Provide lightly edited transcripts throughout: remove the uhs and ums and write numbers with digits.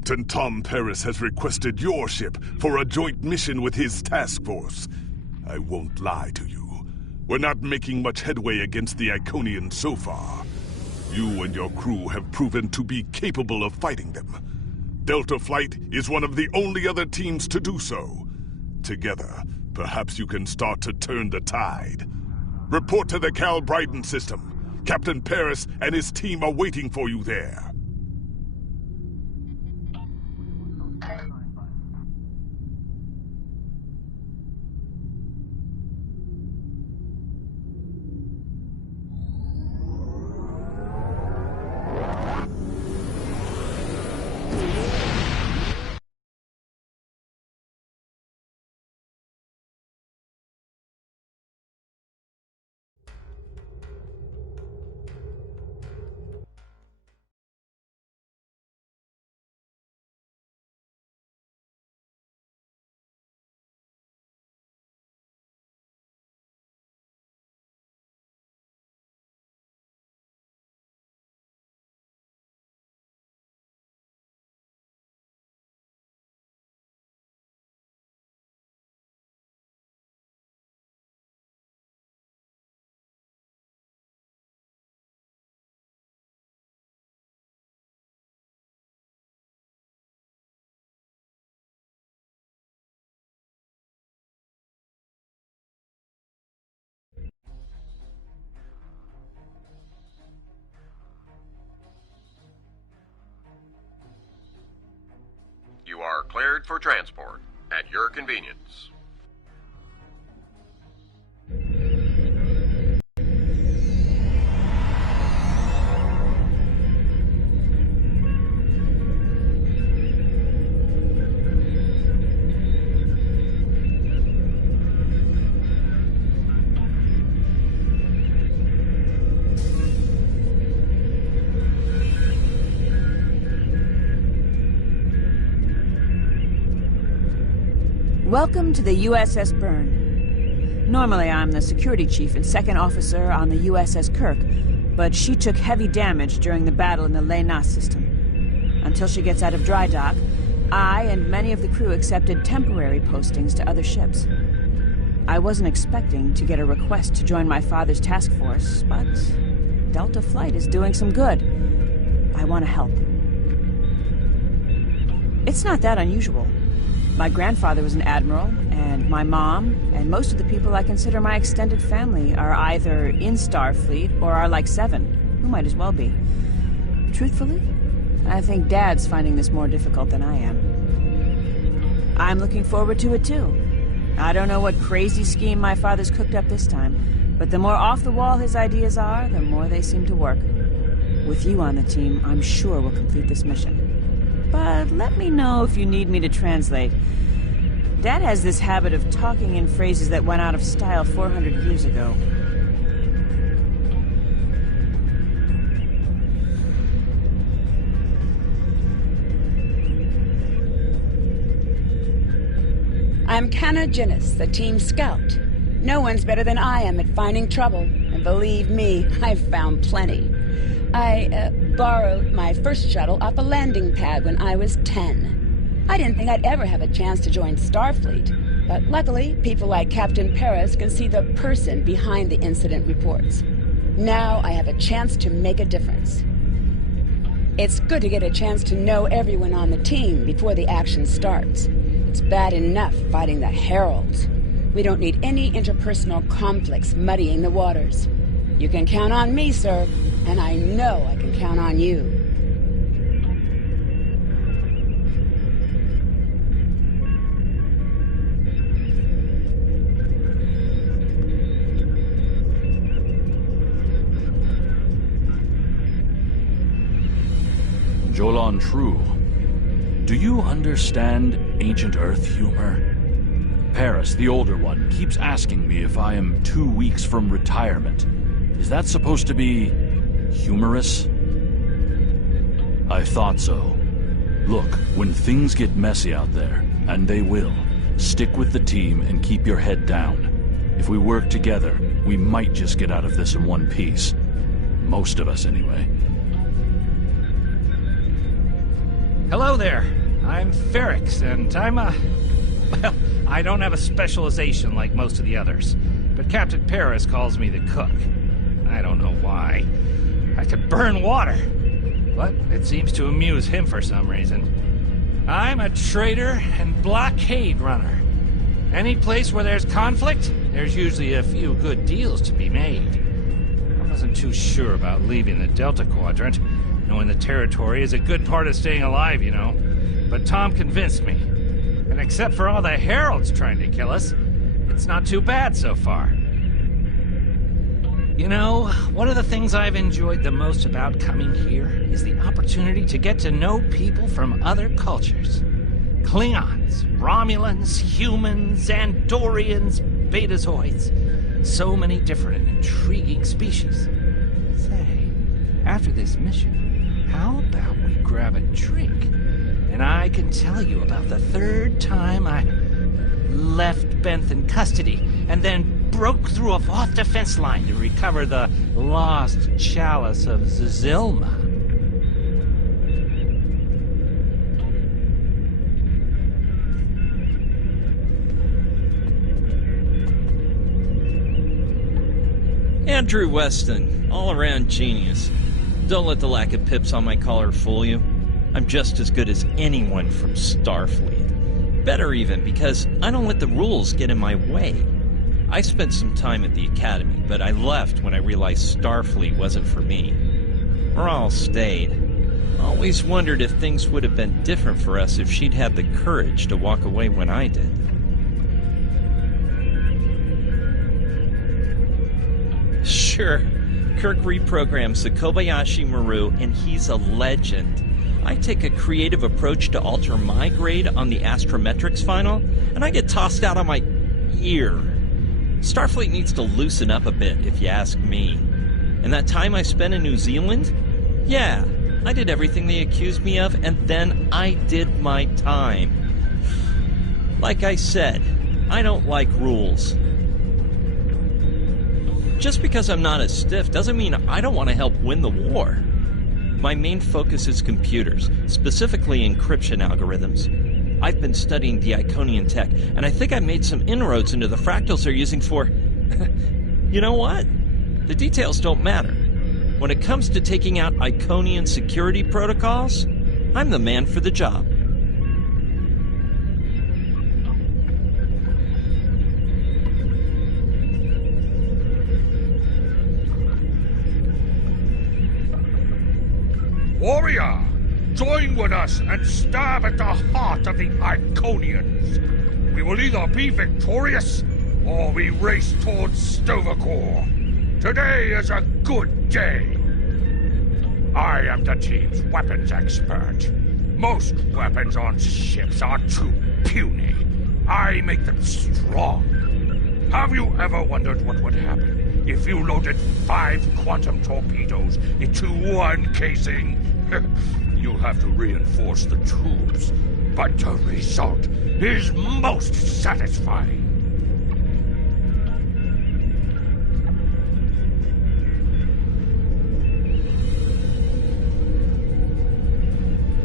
Captain Tom Paris has requested your ship for a joint mission with his task force. I won't lie to you. We're not making much headway against the Iconians so far. You and your crew have proven to be capable of fighting them. Delta Flight is one of the only other teams to do so. Together, perhaps you can start to turn the tide. Report to the Cal Bryden system. Captain Paris and his team are waiting for you there. You are cleared for transport at your convenience. Welcome to the USS Byrne. Normally I'm the security chief and second officer on the USS Kirk, but she took heavy damage during the battle in the Lena system. Until she gets out of dry dock, I and many of the crew accepted temporary postings to other ships. I wasn't expecting to get a request to join my father's task force, but Delta Flight is doing some good. I want to help. It's not that unusual. My grandfather was an admiral, and my mom, and most of the people I consider my extended family are either in Starfleet or are like Seven, who might as well be. Truthfully, I think Dad's finding this more difficult than I am. I'm looking forward to it too. I don't know what crazy scheme my father's cooked up this time, but the more off-the-wall his ideas are, the more they seem to work. With you on the team, I'm sure we'll complete this mission. But let me know if you need me to translate. Dad has this habit of talking in phrases that went out of style 400 years ago. I'm Canna Jinnis, the team scout. No one's better than I am at finding trouble, and believe me, I've found plenty. I borrowed my first shuttle off a landing pad when I was 10. I didn't think I'd ever have a chance to join Starfleet, but luckily, people like Captain Paris can see the person behind the incident reports. Now I have a chance to make a difference. It's good to get a chance to know everyone on the team before the action starts. It's bad enough fighting the Heralds. We don't need any interpersonal conflicts muddying the waters. You can count on me, sir, and I know I can count on you. Jolan True, do you understand ancient Earth humor? Paris, the older one, keeps asking me if I am 2 weeks from retirement. Is that supposed to be humorous? I thought so. Look, when things get messy out there, and they will, stick with the team and keep your head down. If we work together, we might just get out of this in one piece. Most of us, anyway. Hello there. I'm Ferrix, and well, I don't have a specialization like most of the others, but Captain Paris calls me the cook. I don't know why. I could burn water, but it seems to amuse him for some reason. I'm a trader and blockade runner. Any place where there's conflict, there's usually a few good deals to be made. I wasn't too sure about leaving the Delta Quadrant. Knowing the territory is a good part of staying alive, you know. But Tom convinced me. And except for all the heralds trying to kill us, it's not too bad so far. You know, one of the things I've enjoyed the most about coming here is the opportunity to get to know people from other cultures. Klingons, Romulans, humans, Andorians, Betazoids. So many different and intriguing species. Say, after this mission, how about we grab a drink? And I can tell you about the third time I left Benth in custody, and then broke through a Voth defense line to recover the lost chalice of Zilma. Andrew Weston, all-around genius. Don't let the lack of pips on my collar fool you. I'm just as good as anyone from Starfleet. Better even, because I don't let the rules get in my way. I spent some time at the Academy, but I left when I realized Starfleet wasn't for me. Ral stayed. Always wondered if things would have been different for us if she'd had the courage to walk away when I did. Sure, Kirk reprograms the Kobayashi Maru, and he's a legend. I take a creative approach to alter my grade on the astrometrics final, and I get tossed out on my ear. Starfleet needs to loosen up a bit, if you ask me. And that time I spent in New Zealand? Yeah, I did everything they accused me of, and then I did my time. Like I said, I don't like rules. Just because I'm not as stiff doesn't mean I don't want to help win the war. My main focus is computers, specifically encryption algorithms. I've been studying the Iconian tech, and I think I made some inroads into the fractals they're using for... You know what? The details don't matter. When it comes to taking out Iconian security protocols, I'm the man for the job. Warrior, join with us and stab at the heart of the Iconians. We will either be victorious, or we race towards Stovacor. Today is a good day. I am the team's weapons expert. Most weapons on ships are too puny. I make them strong. Have you ever wondered what would happen if you loaded 5 quantum torpedoes into one casing? You have to reinforce the tubes, but the result is most satisfying.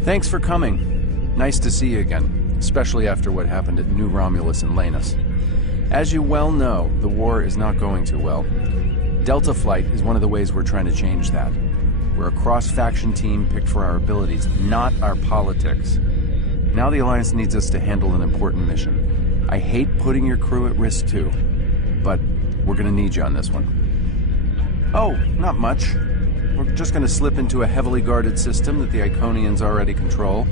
Thanks for coming. Nice to see you again, especially after what happened at New Romulus and Lanus. As you well know, the war is not going too well. Delta Flight is one of the ways we're trying to change that. We're a cross-faction team picked for our abilities, not our politics. Now the Alliance needs us to handle an important mission. I hate putting your crew at risk too, but we're gonna need you on this one. Oh, not much. We're just gonna slip into a heavily guarded system that the Iconians already control,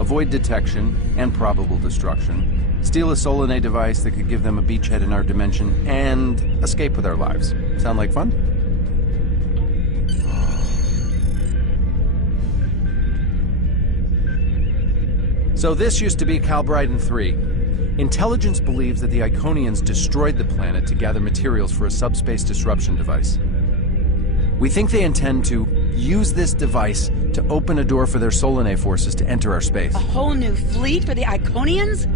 avoid detection and probable destruction, steal a Solanae device that could give them a beachhead in our dimension, and escape with our lives. Sound like fun? So this used to be Calbryden 3. Intelligence believes that the Iconians destroyed the planet to gather materials for a subspace disruption device. We think they intend to use this device to open a door for their Solanae forces to enter our space. A whole new fleet for the Iconians?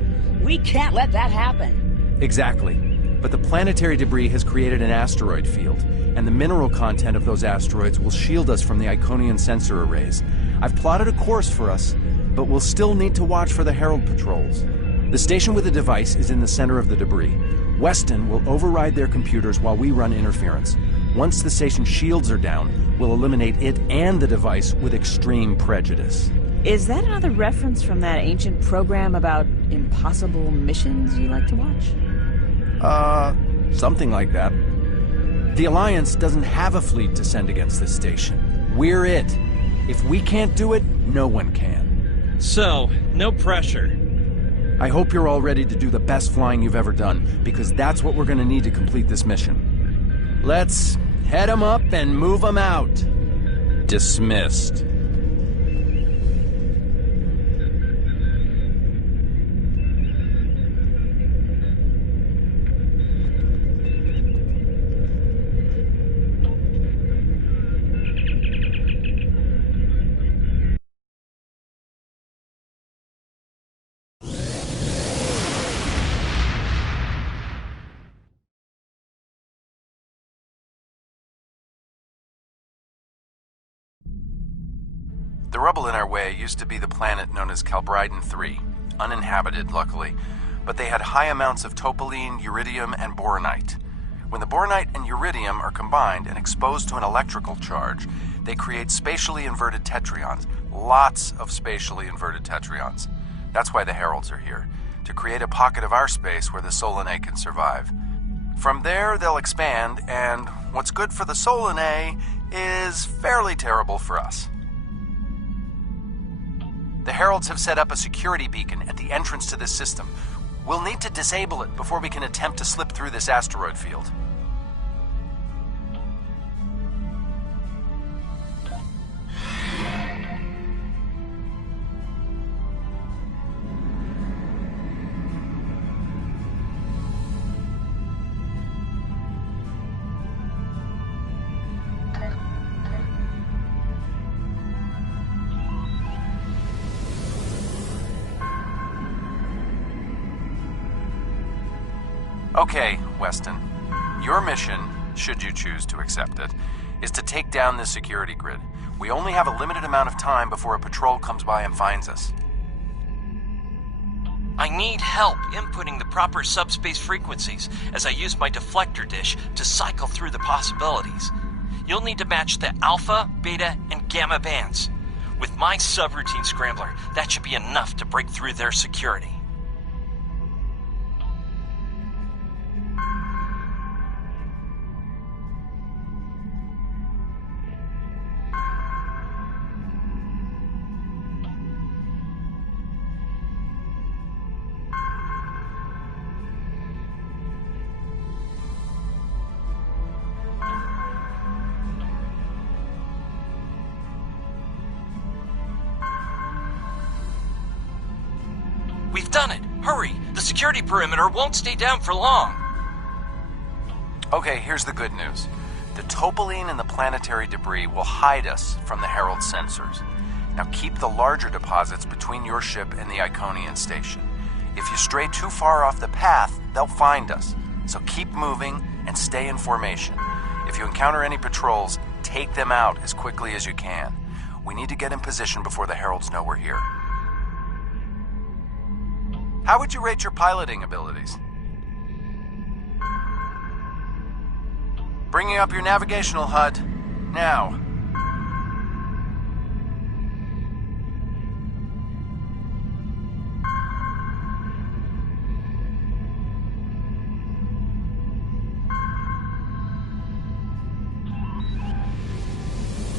We can't let that happen. Exactly. But the planetary debris has created an asteroid field, and the mineral content of those asteroids will shield us from the Iconian sensor arrays. I've plotted a course for us, but we'll still need to watch for the Herald patrols. The station with the device is in the center of the debris. Weston will override their computers while we run interference. Once the station's shields are down, we'll eliminate it and the device with extreme prejudice. Is that another reference from that ancient program about impossible missions you like to watch? Something like that. The Alliance doesn't have a fleet to send against this station. We're it. If we can't do it, no one can. So, no pressure. I hope you're all ready to do the best flying you've ever done, because that's what we're gonna need to complete this mission. Let's head 'em up and move 'em out. Dismissed. The rubble in our way used to be the planet known as Calbryden 3, uninhabited, luckily, but they had high amounts of topoline, uridium, and boronite. When the boronite and uridium are combined and exposed to an electrical charge, they create spatially inverted tetraons, lots of spatially inverted tetraons. That's why the Heralds are here, to create a pocket of our space where the Solanae can survive. From there, they'll expand, and what's good for the Solanae is fairly terrible for us. The Heralds have set up a security beacon at the entrance to this system. We'll need to disable it before we can attempt to slip through this asteroid field. Okay, Weston. Your mission, should you choose to accept it, is to take down this security grid. We only have a limited amount of time before a patrol comes by and finds us. I need help inputting the proper subspace frequencies as I use my deflector dish to cycle through the possibilities. You'll need to match the alpha, beta, and gamma bands. With my subroutine scrambler, that should be enough to break through their security. We've done it! Hurry! The security perimeter won't stay down for long! Okay, here's the good news. The topoline and the planetary debris will hide us from the Herald sensors. Now keep the larger deposits between your ship and the Iconian station. If you stray too far off the path, they'll find us. So keep moving and stay in formation. If you encounter any patrols, take them out as quickly as you can. We need to get in position before the Heralds know we're here. How would you rate your piloting abilities? Bringing up your navigational HUD. Now.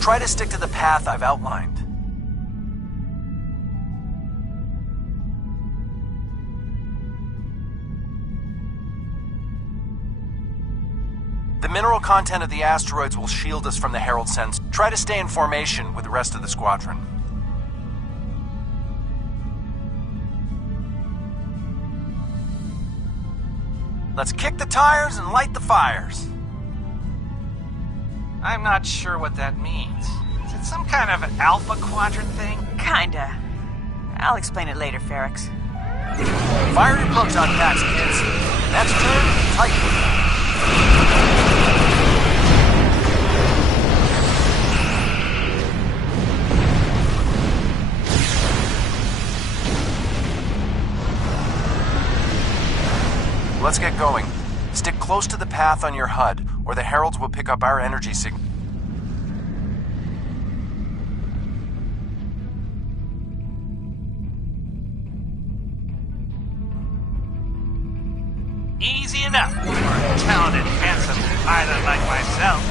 Try to stick to the path I've outlined. The mineral content of the asteroids will shield us from the Herald sense. Try to stay in formation with the rest of the squadron. Let's kick the tires and light the fires. I'm not sure what that means. Is it some kind of alpha quadrant thing? Kinda. I'll explain it later, Ferrix. Fire your proton packs, kids. Next turn, tighten. Let's get going. Stick close to the path on your HUD, or the heralds will pick up our energy signal. Easy enough for a talented, handsome pilot like myself.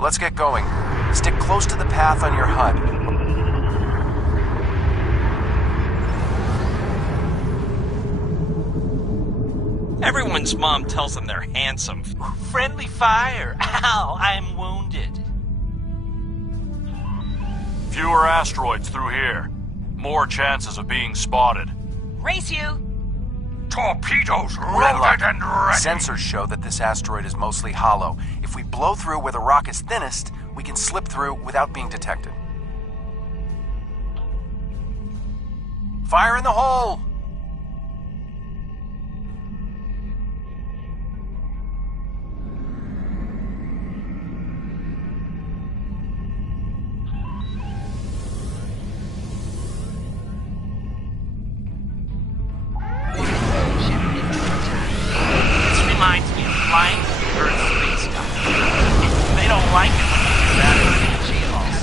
Let's get going. Stick close to the path on your HUD. Everyone's mom tells them they're handsome. Friendly fire! Ow, I'm wounded. Fewer asteroids through here. More chances of being spotted. Race you! Torpedoes Red loaded light. and ready. Sensors show that this asteroid is mostly hollow. If we blow through where the rock is thinnest, we can slip through without being detected. Fire in the hole! This reminds me of flying through Earth's space dock. They don't like it when you do that in shields.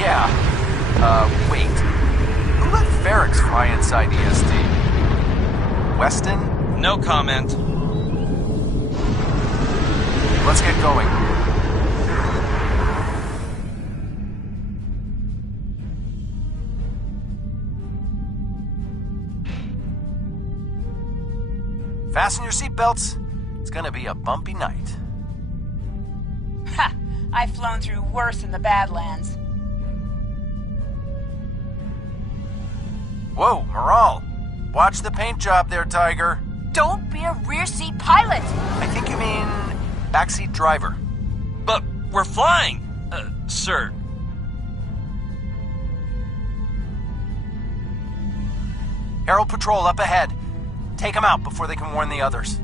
Yeah. Wait. Who let Ferrex fly inside ESD? Weston? No comment. Let's get going. Fasten your seatbelts. It's gonna be a bumpy night. Ha! I've flown through worse in the Badlands. Whoa, Moral. Watch the paint job there, Tiger. Don't be a rear seat pilot! I think you mean backseat driver. But we're flying, sir. Herald Patrol up ahead. Take them out before they can warn the others.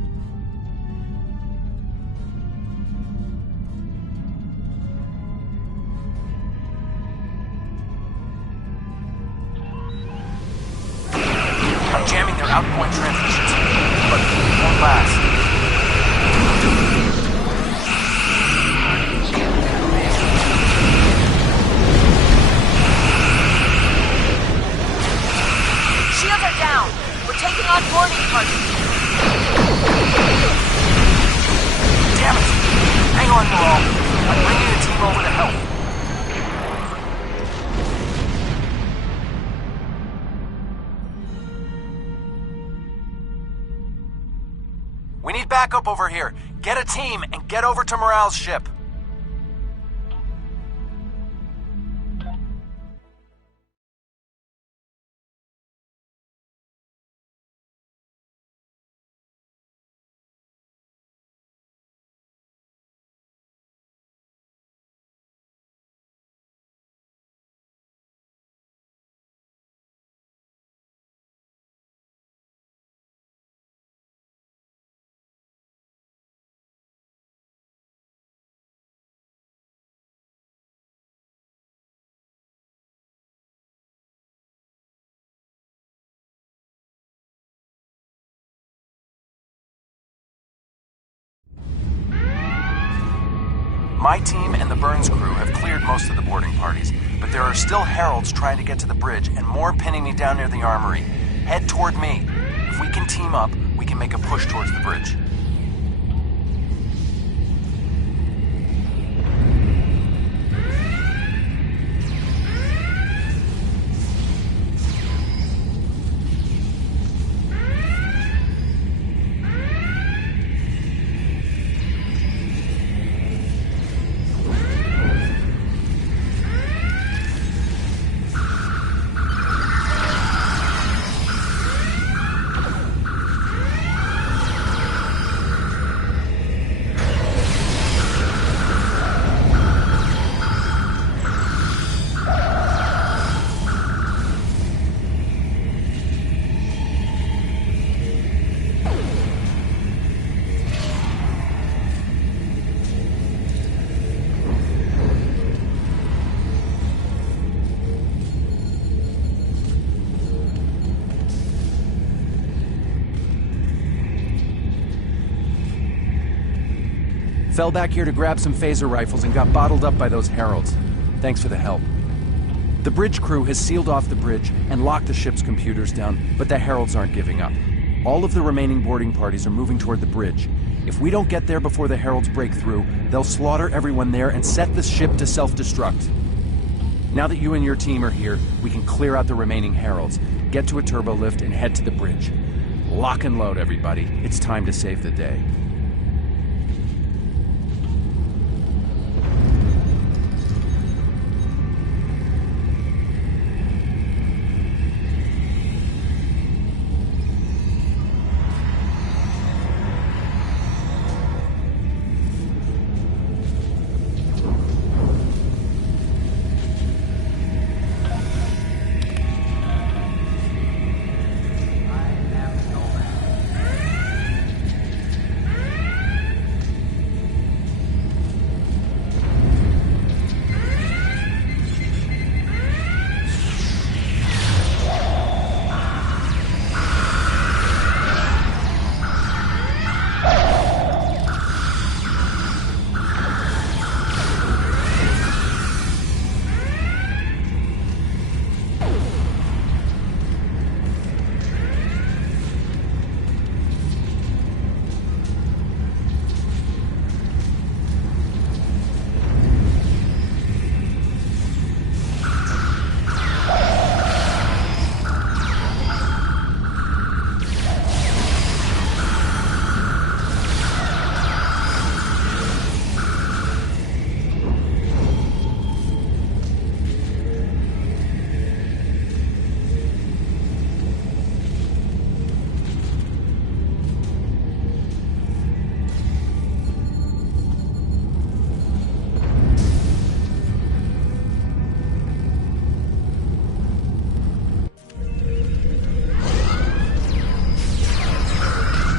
I'm jamming their outgoing transmissions, but it won't last. Shields are down! We're taking on boarding parties! Damn it! Hang on, Moral. I'm bringing a team over to help. We need backup over here. Get a team and get over to Morale's ship. My team and the Burns crew have cleared most of the boarding parties, but there are still heralds trying to get to the bridge and more pinning me down near the armory. Head toward me. If we can team up, we can make a push towards the bridge. Fell back here to grab some phaser rifles and got bottled up by those heralds. Thanks for the help. The bridge crew has sealed off the bridge and locked the ship's computers down, but the heralds aren't giving up. All of the remaining boarding parties are moving toward the bridge. If we don't get there before the heralds break through, they'll slaughter everyone there and set the ship to self-destruct. Now that you and your team are here, we can clear out the remaining heralds, get to a turbo lift, and head to the bridge. Lock and load, everybody. It's time to save the day.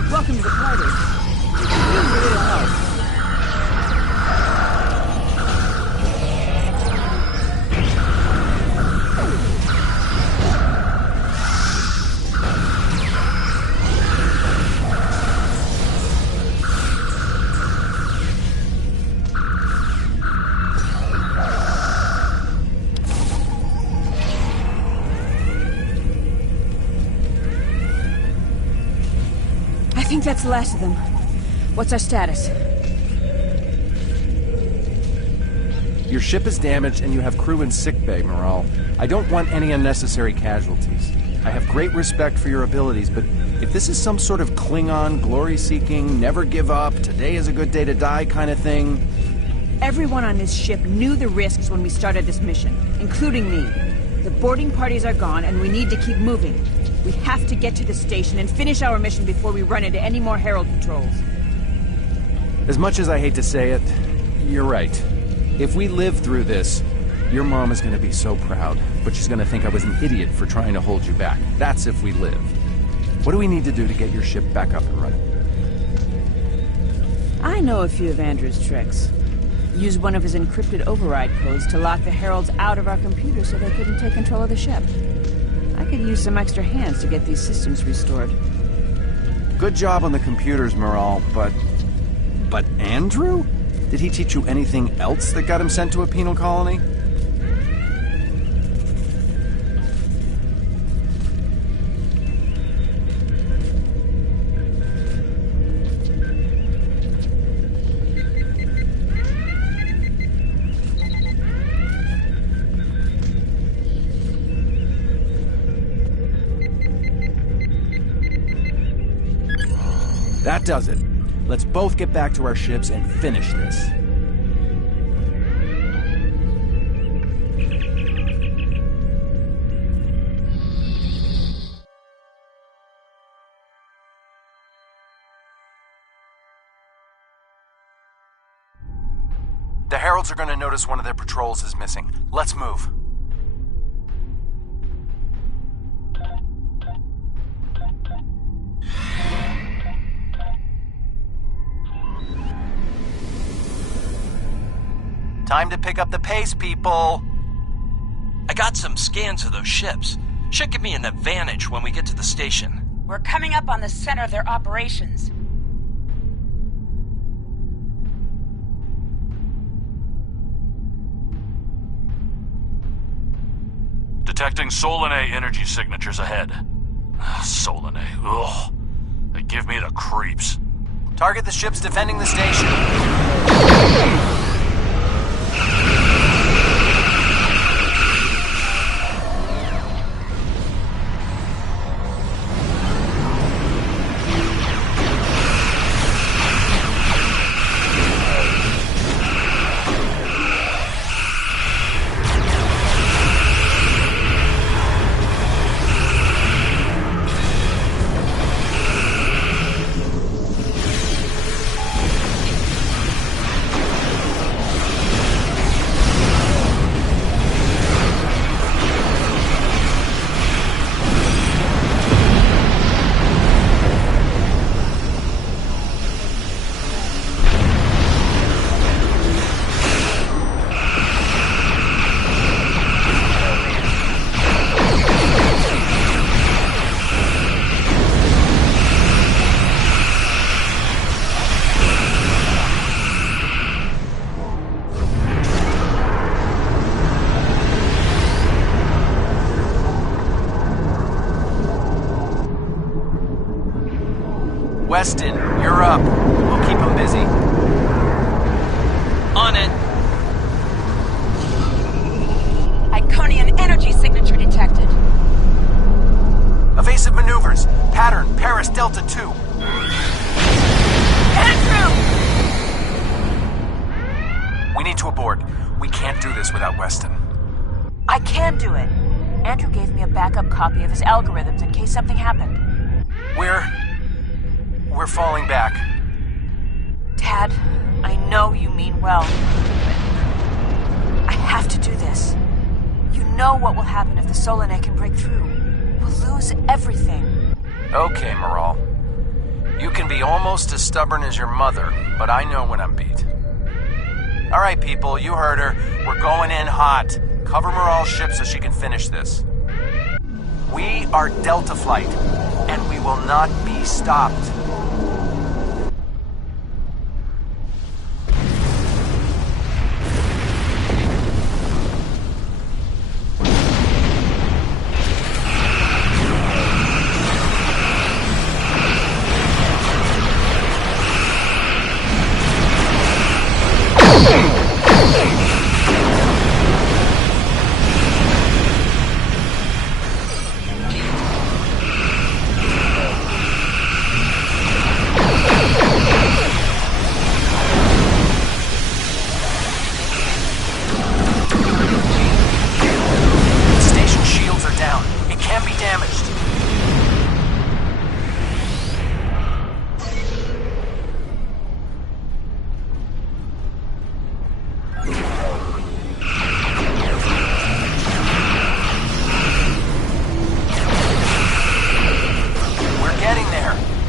Welcome to the party. You need a little help. I think that's the last of them. What's our status? Your ship is damaged and you have crew in sickbay, Morale. I don't want any unnecessary casualties. I have great respect for your abilities, but if this is some sort of Klingon, glory-seeking, never give up, today is a good day to die kind of thing... Everyone on this ship knew the risks when we started this mission, including me. The boarding parties are gone and we need to keep moving. We have to get to the station and finish our mission before we run into any more Herald patrols. As much as I hate to say it, you're right. If we live through this, your mom is going to be so proud, but she's going to think I was an idiot for trying to hold you back. That's if we live. What do we need to do to get your ship back up and running? I know a few of Andrew's tricks. Use one of his encrypted override codes to lock the Heralds out of our computers so they couldn't take control of the ship. I could use some extra hands to get these systems restored. Good job on the computers, Morale, but Andrew? Did he teach you anything else that got him sent to a penal colony? That does it. Let's both get back to our ships and finish this. The Heralds are going to notice one of their patrols is missing. Let's move. Time to pick up the pace, people! I got some scans of those ships. Should give me an advantage when we get to the station. We're coming up on the center of their operations. Detecting Solanae energy signatures ahead. Solanae, ugh. They give me the creeps. Target the ships defending the station. Weston, you're up. We'll keep him busy. On it. Iconian energy signature detected. Evasive maneuvers. Pattern, Paris Delta 2. Andrew! We need to abort. We can't do this without Weston. I can do it. Andrew gave me a backup copy of his algorithms in case something happened. We're falling back. Dad, I know you mean well, but I have to do this. You know what will happen if the Solanae can break through. We'll lose everything. Okay, Moral. You can be almost as stubborn as your mother, but I know when I'm beat. All right, people, you heard her. We're going in hot. Cover Moral's ship so she can finish this. We are Delta Flight, and we will not be stopped.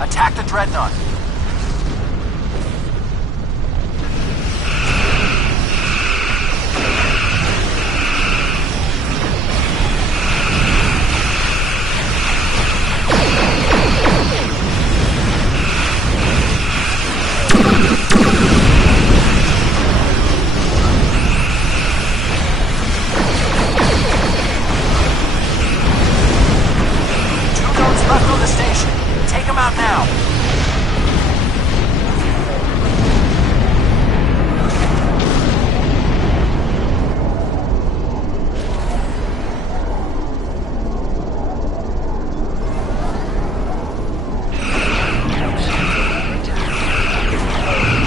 Attack the Dreadnought! Left on the station. Take him out now.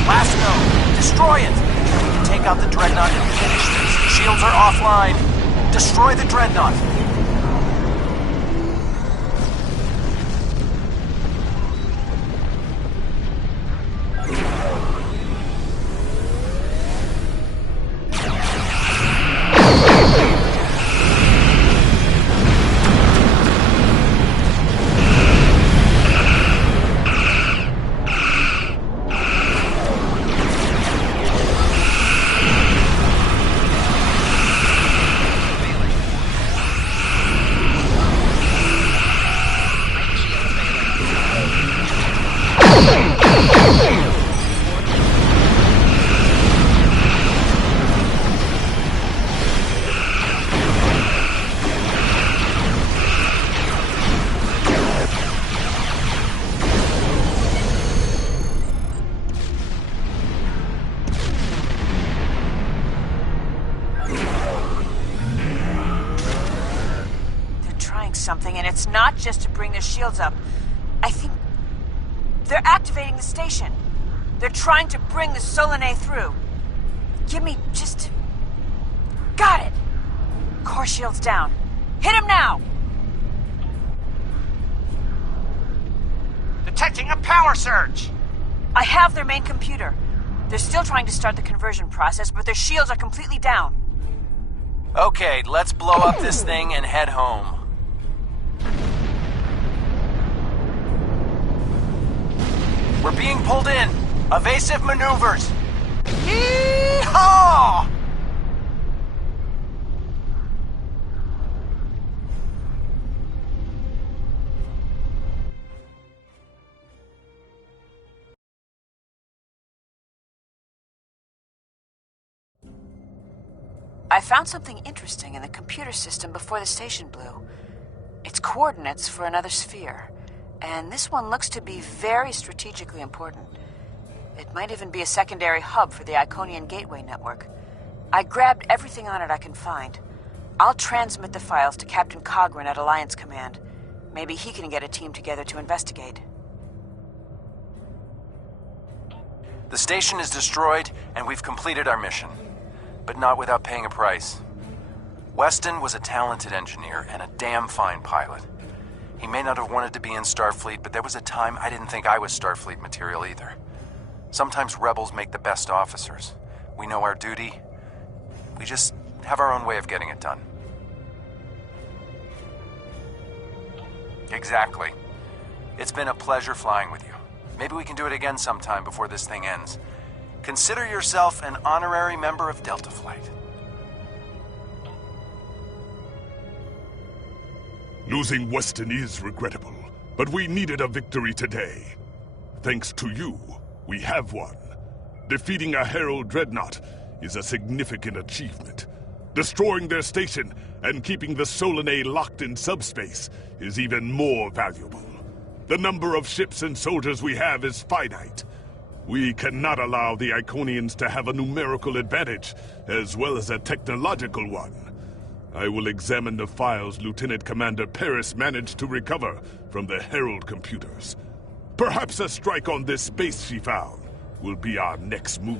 Last node. Destroy it. Take out the Dreadnought and finish this. Shields are offline. Destroy the Dreadnought. something, and it's not just to bring their shields up. I think they're activating the station. They're trying to bring the Solanae through. Give me just... Got it! Core shields down. Hit him now! Detecting a power surge! I have their main computer. They're still trying to start the conversion process, but their shields are completely down. Okay, let's blow up this thing and head home. We're being pulled in. Evasive maneuvers. Yee-haw! I found something interesting in the computer system before the station blew. It's coordinates for another sphere, and this one looks to be very strategically important. It might even be a secondary hub for the Iconian Gateway network. I grabbed everything on it I can find. I'll transmit the files to Captain Cogran at Alliance Command. Maybe he can get a team together to investigate. The station is destroyed, and we've completed our mission. But not without paying a price. Weston was a talented engineer and a damn fine pilot. He may not have wanted to be in Starfleet, but there was a time I didn't think I was Starfleet material either. Sometimes rebels make the best officers. We know our duty. We just have our own way of getting it done. Exactly. It's been a pleasure flying with you. Maybe we can do it again sometime before this thing ends. Consider yourself an honorary member of Delta Flight. Losing Weston is regrettable, but we needed a victory today. Thanks to you, we have won. Defeating a Herald Dreadnought is a significant achievement. Destroying their station and keeping the Solanae locked in subspace is even more valuable. The number of ships and soldiers we have is finite. We cannot allow the Iconians to have a numerical advantage, as well as a technological one. I will examine the files Lieutenant Commander Paris managed to recover from the Herald computers. Perhaps a strike on this base she found will be our next move.